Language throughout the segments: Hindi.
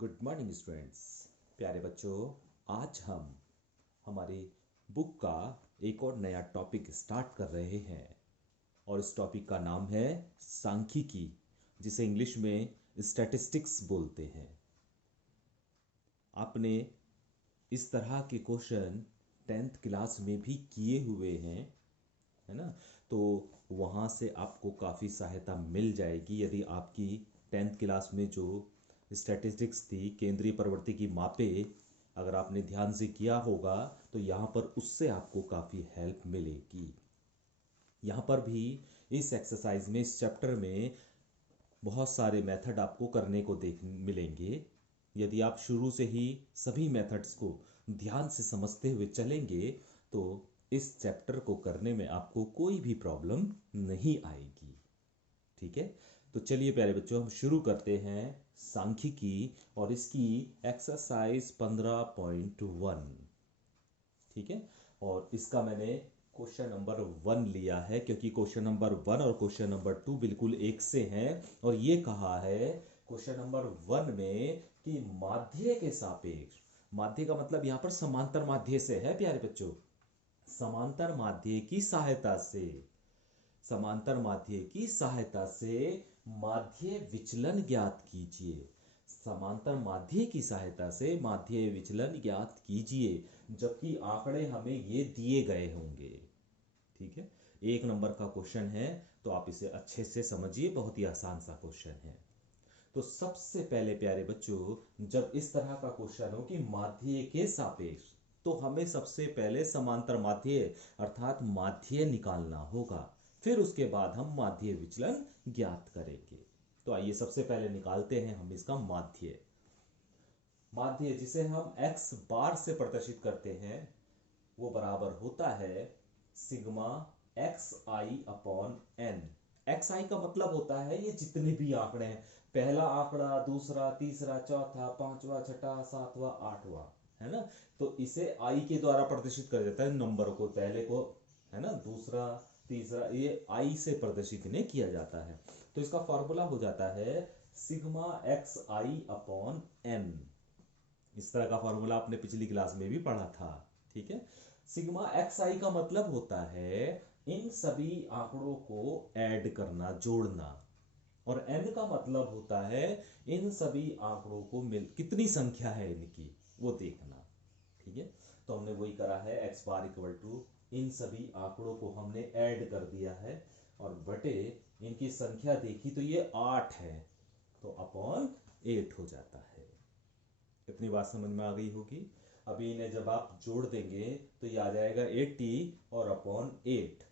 Good morning students. प्यारे बच्चों, आज हम हमारी बुक का एक और नया टॉपिक स्टार्ट कर रहे हैं और इस टॉपिक का नाम है सांख्यिकी, जिसे इंग्लिश में स्टैटिस्टिक्स बोलते हैं। आपने इस तरह के क्वेश्चन 10th क्लास में भी किए हुए हैं, है ना? तो वहाँ से आपको काफ़ी सहायता मिल जाएगी यदि आपकी 10th क्लास में जो स्टैटिस्टिक्स थी, केंद्रीय प्रवृत्ति की मापे, अगर आपने ध्यान से किया होगा तो यहाँ पर उससे आपको काफ़ी हेल्प मिलेगी। यहाँ पर भी इस एक्सरसाइज में, इस चैप्टर में बहुत सारे मेथड आपको करने को देख मिलेंगे। यदि आप शुरू से ही सभी मेथड्स को ध्यान से समझते हुए चलेंगे तो इस चैप्टर को करने में आपको कोई भी प्रॉब्लम नहीं आएगी। ठीक है, तो चलिए प्यारे बच्चों, हम शुरू करते हैं सांख्यिकी और इसकी एक्सरसाइज 15.1। ठीक है, और इसका मैंने क्वेश्चन नंबर 1 लिया है क्योंकि क्वेश्चन नंबर 1 और क्वेश्चन नंबर 2 बिल्कुल एक से हैं। और ये कहा है क्वेश्चन नंबर 1 में कि माध्य के सापेक्ष, माध्य का मतलब यहाँ पर समांतर माध्य से है प्यारे बच्चों, समांतर माध्य की सहायता से, समांतर माध्य की सहायता से माध्य विचलन ज्ञात कीजिए। समांतर माध्य की सहायता से माध्य विचलन ज्ञात कीजिए जबकि आंकड़े हमें ये दिए गए होंगे। ठीक है, 1 नंबर का क्वेश्चन है तो आप इसे अच्छे से समझिए, बहुत ही आसान सा क्वेश्चन है। तो सबसे पहले प्यारे बच्चों, जब इस तरह का क्वेश्चन हो कि माध्य के सापेक्ष, तो हमें सबसे पहले समांतर माध्य अर्थात माध्य निकालना होगा, फिर उसके बाद हम माध्य विचलन ज्ञात करेंगे। तो आइए सबसे पहले निकालते हैं हम इसका माध्य। माध्य जिसे हम x बार से प्रदर्शित करते हैं वो बराबर होता है सिग्मा एक्स आई अपॉन एन। एक्स आई का मतलब होता है ये जितने भी आंकड़े हैं, पहला आंकड़ा, दूसरा, तीसरा, चौथा, पांचवा, छठा, सातवां, आठवां, है ना? तो इसे आई के द्वारा प्रदर्शित कर देता है, नंबर को, पहले को, है ना, दूसरा, तीसरा, ये आई से प्रदर्शित इन्हें किया जाता है। तो इसका फॉर्मूला हो जाता है सिग्मा एक्स आई अपॉन एन। इस तरह का फॉर्मूला आपने पिछली क्लास में भी पढ़ा था। ठीक है, सिग्मा एक्स आई का मतलब होता है इन सभी आंकड़ों को ऐड करना, जोड़ना, और एन का मतलब होता है इन सभी आंकड़ों को मिल कितनी संख्या है इनकी वो देखना। ठीक है, तो हमने वही करा है, एक्स बार इक्वल टू इन सभी आंकड़ों को हमने ऐड कर दिया है और बटे इनकी संख्या देखी तो ये 8 है, तो अपॉन 8 हो जाता है। इतनी बात समझ में आ गई होगी। अभी इन्हें जब आप जोड़ देंगे तो ये आ जाएगा 80 और अपॉन 8।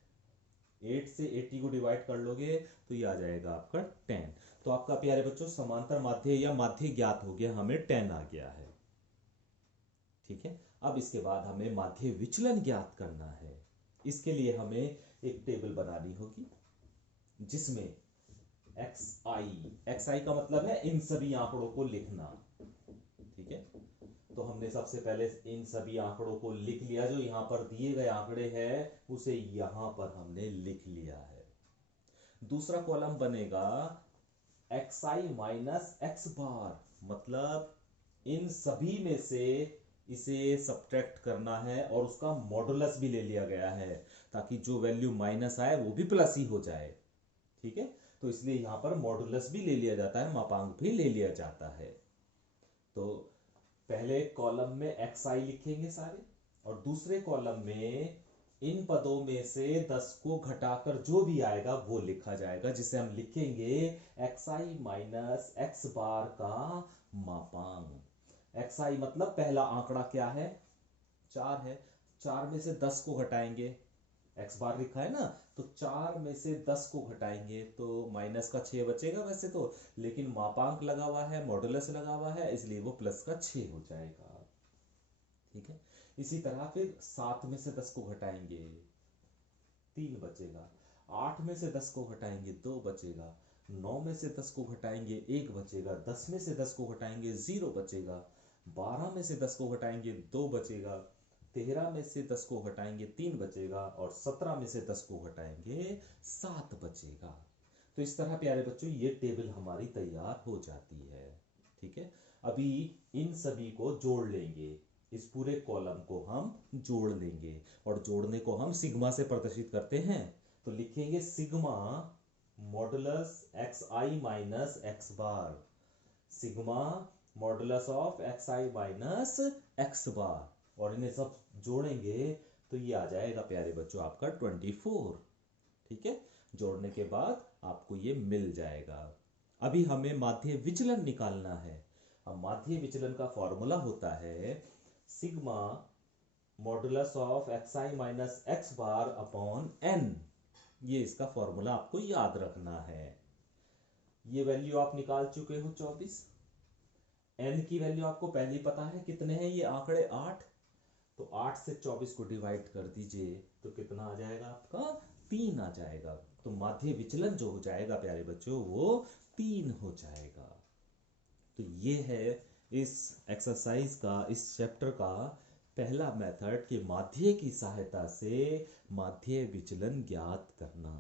8 से 80 को डिवाइड कर लोगे तो ये आ जाएगा आपका 10। तो आपका प्यारे बच्चों समांतर माध्य या माध्य ज्ञात हो गया, हमें 10 आ गया है। ठीक है, अब इसके बाद हमें माध्य विचलन ज्ञात करना है। इसके लिए हमें एक टेबल बनानी होगी जिसमें एक्स आई का मतलब है इन सभी आंकड़ों को लिखना। ठीक है, तो हमने सबसे पहले इन सभी आंकड़ों को लिख लिया, जो यहां पर दिए गए आंकड़े हैं उसे यहां पर हमने लिख लिया है। दूसरा कॉलम बनेगा एक्स आई माइनस एक्स बार, मतलब इन सभी में से इसे सब्ट्रैक्ट करना है और उसका मॉडुलस भी ले लिया गया है ताकि जो वैल्यू माइनस आए वो भी प्लस ही हो जाए। ठीक है, तो इसलिए यहां पर मॉडुलस भी ले लिया जाता है, मापांक भी ले लिया जाता है। तो पहले कॉलम में एक्स आई लिखेंगे सारे, और दूसरे कॉलम में इन पदों में से 10 को घटाकर जो भी आएगा वो लिखा जाएगा, जिसे हम लिखेंगे एक्स आई माइनस एक्स बार का मापांक। एक्स आई मतलब पहला आंकड़ा क्या है, 4 है, 4 में से 10 को घटाएंगे, एक्स बार लिखा है ना, तो 4 में से 10 को घटाएंगे तो माइनस का 6 बचेगा वैसे तो, लेकिन मापांक लगा हुआ है, मॉडुलस लगा हुआ है, इसलिए वो प्लस का 6 हो जाएगा। ठीक है, इसी तरह फिर 7 में से 10 को घटाएंगे, 3 बचेगा। 8 में से 10 को घटाएंगे, 2 बचेगा। 9 में से 10 को घटाएंगे, 1 बचेगा। 10 में से 10 को घटाएंगे, 0 बचेगा। 12 में से 10 को घटाएंगे, 2 बचेगा। 13 में से 10 को घटाएंगे, 3 बचेगा, और 17 में से 10 को घटाएंगे, 7 बचेगा। तो इस तरह प्यारे बच्चों ये टेबल हमारी तैयार हो जाती है। ठीक है, अभी इन सभी को जोड़ लेंगे, इस पूरे कॉलम को हम जोड़ लेंगे और जोड़ने को हम सिग्मा से प्रदर्शित करते हैं। तो लिखेंगे sigma modulus X I minus x bar, sigma modulus of x I minus x bar, और इन्हें सब जोड़ेंगे तो ये आ जाएगा प्यारे बच्चों आपका 24। ठीक है, जोड़ने के बाद आपको ये मिल जाएगा। अभी हमें माध्य विचलन निकालना है। अब माध्य विचलन का फॉर्मूला होता है sigma modulus of x I minus x bar upon n. ये इसका फॉर्मूला आपको याद रखना है। ये वैल्यू आप निकाल चुके हो 24। एन की वैल्यू आपको पहले ही पता है कितने हैं ये आंकड़े, 8। तो 8 से 24 को डिवाइड कर दीजिए तो कितना आ जाएगा आपका, 3 आ जाएगा। तो माध्य विचलन जो हो जाएगा प्यारे बच्चों वो 3 हो जाएगा। तो ये है इस एक्सरसाइज का, इस चैप्टर का पहला मेथड कि माध्य की सहायता से माध्य विचलन ज्ञात करना।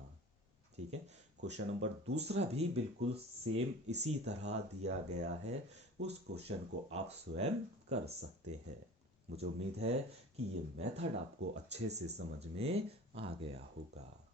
ठीक है, क्वेश्चन नंबर दूसरा भी बिल्कुल सेम इसी तरह दिया गया है, उस क्वेश्चन को आप स्वयं कर सकते हैं। मुझे उम्मीद है कि ये मेथड आपको अच्छे से समझ में आ गया होगा।